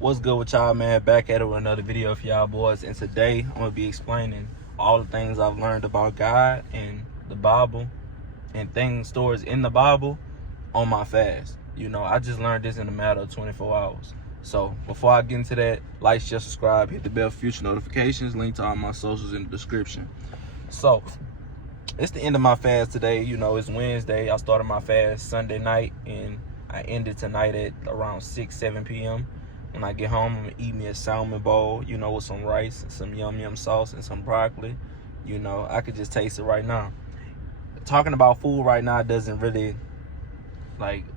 What's good with y'all, man? Back at it with another video for y'all boys, and today I'm gonna be explaining all the things I've learned about God and the Bible and stories in the Bible on my fast. I just learned this in a matter of 24 hours. So before I get into that, like, share, subscribe, hit the bell for future notifications. Link to all my socials in the description. So it's the end of my fast today. It's Wednesday. I started my fast Sunday night and I ended tonight at around 6-7 p.m. When I get home, I'm gonna eat me a salmon bowl, with some rice and some yum sauce and some broccoli. I could just taste it right now. Talking about food right now doesn't really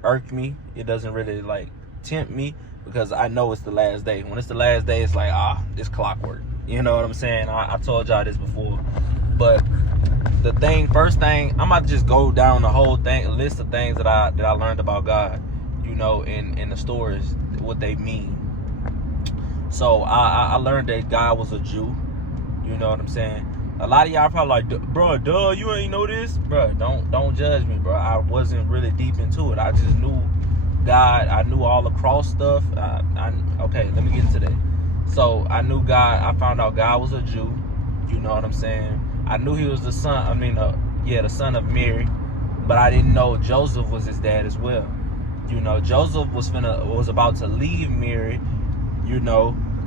irk me. It doesn't really tempt me, because I know it's the last day. When it's the last day, it's this clockwork. You know what I'm saying? I told y'all this before. But first thing, I'm about to just go down the whole list of things that I learned about God, in the stories, what they mean. So I learned that God was a Jew. You know what I'm saying? A lot of y'all probably like, bro, duh, you ain't know this? Bro, don't judge me, bro. I wasn't really deep into it. I just knew God. I knew all the cross stuff. Okay, let me get into that. So I knew God. I found out God was a Jew. You know what I'm saying? I knew he was the son. The son of Mary, but I didn't know Joseph was his dad as well. Joseph was about to leave Mary.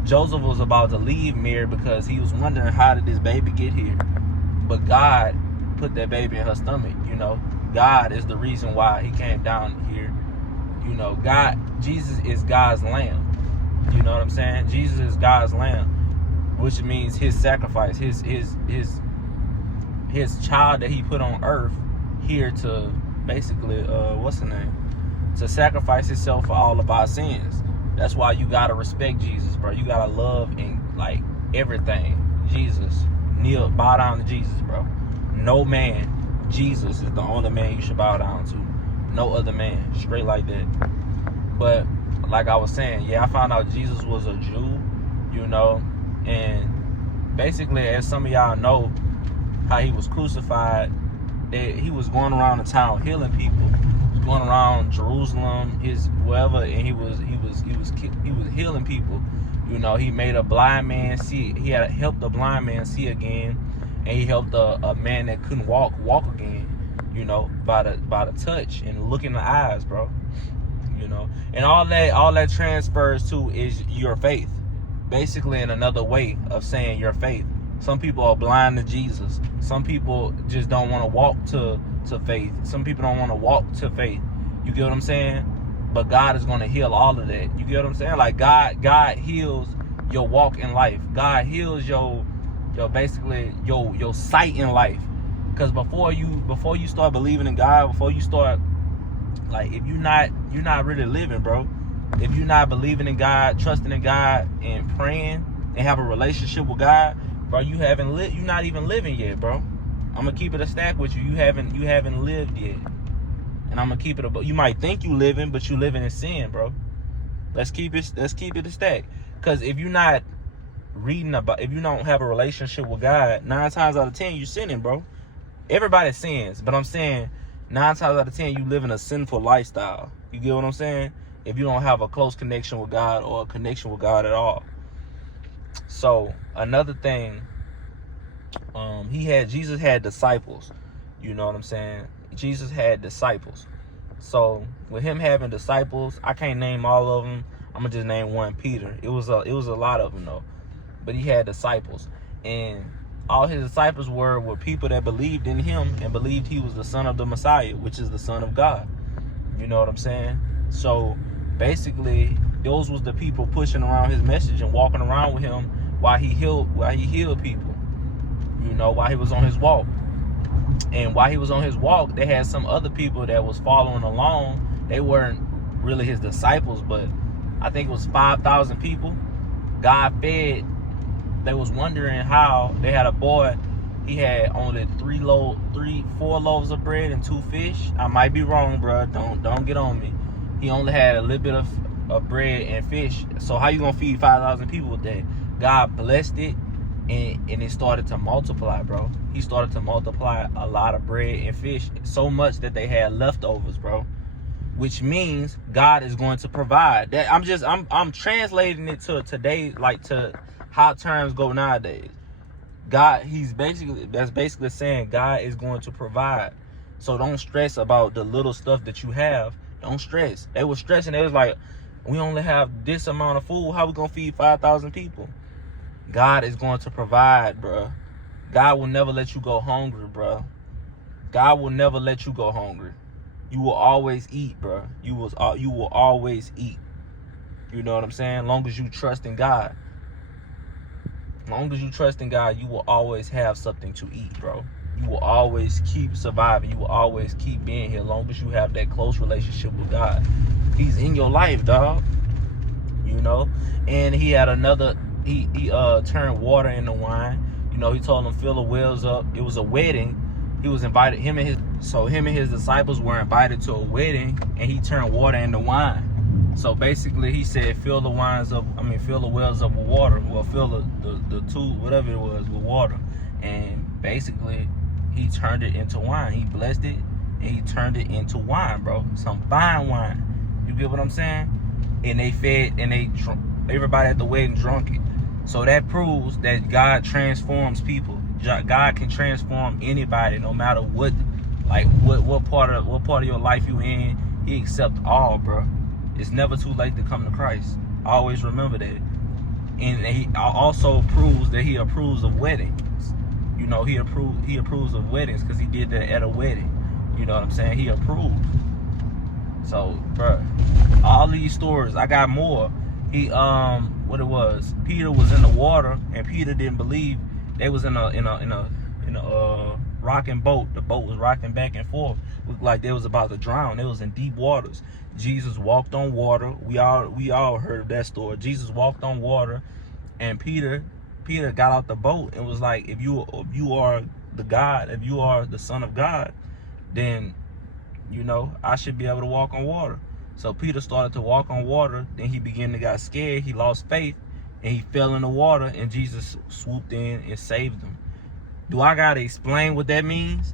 Joseph was about to leave Mary because he was wondering, how did this baby get here? But God put that baby in her stomach. God is the reason why he came down here. Jesus is God's lamb. You know what I'm saying? Jesus is God's lamb, which means his sacrifice, his child that he put on earth here to basically, to sacrifice himself for all of our sins. That's why you gotta respect Jesus, bro. You gotta love and everything. Jesus. Bow down to Jesus, bro. No man. Jesus is the only man you should bow down to. No other man. Straight like that. But like I was saying, I found out Jesus was a Jew, and basically, as some of y'all know, how he was crucified, he was going around the town healing people. He was going around Jerusalem, wherever, and he was healing people. He made a blind man see. He had helped a blind man see again, and he helped a man that couldn't walk again. By the touch and look in the eyes, bro. And all that transfers to is your faith. Basically, in another way of saying your faith. Some people are blind to Jesus. Some people just don't want to walk to faith. Some people don't want to walk to faith. You get what I'm saying? But God is going to heal all of that. You get what I'm saying? God heals your walk in life. God heals your sight in life. Because before you start believing in God, before you start, if you're not really living, bro. If you're not believing in God, trusting in God, and praying and have a relationship with God, bro, you're not even living yet, bro. I'm gonna keep it a stack with you. You haven't lived yet. And I'm gonna keep it you might think you living, but you living in sin, bro. Let's keep it a stack. Because if you're not if you don't have a relationship with God, 9 times out of 10 you're sinning, bro. Everybody sins, but I'm saying 9 times out of 10 you live in a sinful lifestyle. You get what I'm saying? If you don't have a close connection with God or a connection with God at all. So another thing, Jesus had disciples. You know what I'm saying? Jesus had disciples. So with him having disciples, I can't name all of them. I'm gonna just name one, Peter. It was a lot of them though, but he had disciples, and all his disciples were people that believed in him and believed he was the son of the Messiah, which is the Son of God. You know what I'm saying? So basically, those was the people pushing around his message and walking around with him while he healed people. While he was on his walk. And while he was on his walk, they had some other people that was following along. They weren't really his disciples, but I think it was 5,000 people. God fed. They was wondering how. They had a boy. He had only 4 loaves of bread and 2 fish. I might be wrong, bro. Don't get on me. He only had a little bit of bread and fish. So how you gonna feed 5,000 people with that? God blessed it, and it started to multiply, bro. He started to multiply a lot of bread and fish, so much that they had leftovers, bro. which means God is going to provide. That I'm translating it to today, like to how terms go nowadays. God, that's basically saying God is going to provide. So don't stress about the little stuff that you have. Don't stress. They were stressing. They was like, we only have this amount of food. How we gonna feed 5,000 people? God is going to provide, bro. God will never let you go hungry, bro. God will never let you go hungry. You will always eat, bro. You will always eat. You know what I'm saying? Long as you trust in God. Long as you trust in God, you will always have something to eat, bro. You will always keep surviving. You will always keep being here. Long as you have that close relationship with God. He's in your life, dog. You know? And he had another, he turned water into wine. You know, he told them fill the wells up. It was a wedding. He was invited, him and his disciples were invited to a wedding, and he turned water into wine. So basically he said fill the wells up with water. Well, fill the tube, whatever it was, with water. And basically he turned it into wine. He blessed it and he turned it into wine, bro. Some fine wine. You get what I'm saying? And they fed and they drunk. Everybody at the wedding drunk it. So that proves that God transforms people. God can transform anybody, no matter what part of your life you in. He accepts all, bro. It's never too late to come to Christ. Always remember that. And he also proves that he approves of weddings. You know, he approves of weddings because he did that at a wedding. You know what I'm saying? He approved. So, bro, all these stories, I got more. What it was? Peter was in the water, and Peter didn't believe. They was in a rocking boat. The boat was rocking back and forth. Looked like they was about to drown. They was in deep waters. Jesus walked on water. We all heard of that story. Jesus walked on water, and Peter got out the boat and was like, if you are the God, if you are the Son of God, then you know I should be able to walk on water. So Peter started to walk on water. Then he began to get scared. He lost faith, and he fell in the water. And Jesus swooped in and saved him. Do I gotta explain what that means?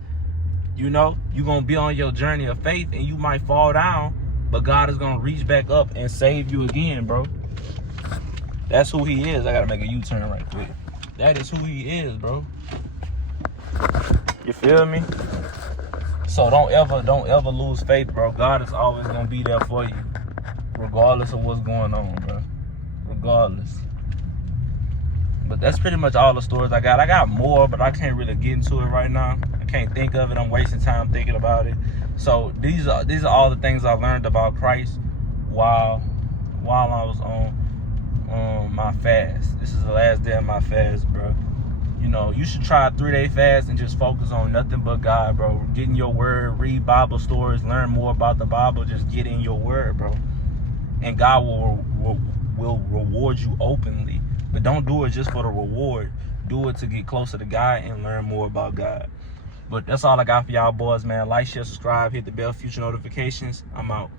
You know, you're gonna be on your journey of faith, and you might fall down, but God is gonna reach back up and save you again, bro. That's who he is. I gotta make a U-turn right quick. That is who he is, bro. You feel me? So don't ever lose faith, bro. God is always gonna be there for you, regardless of what's going on, bro. Regardless. But that's pretty much all the stories I got. I got more, but I can't really get into it right now. I can't think of it. I'm wasting time thinking about it. So these are all the things I learned about Christ while I was on my fast. This is the last day of my fast, bro. You know, you should try a 3-day fast and just focus on nothing but God, bro. Get in your word, read Bible stories, learn more about the Bible. Just get in your word, bro. And God will reward you openly. But don't do it just for the reward. Do it to get closer to God and learn more about God. But that's all I got for y'all boys, man. Like, share, subscribe, hit the bell, future notifications. I'm out.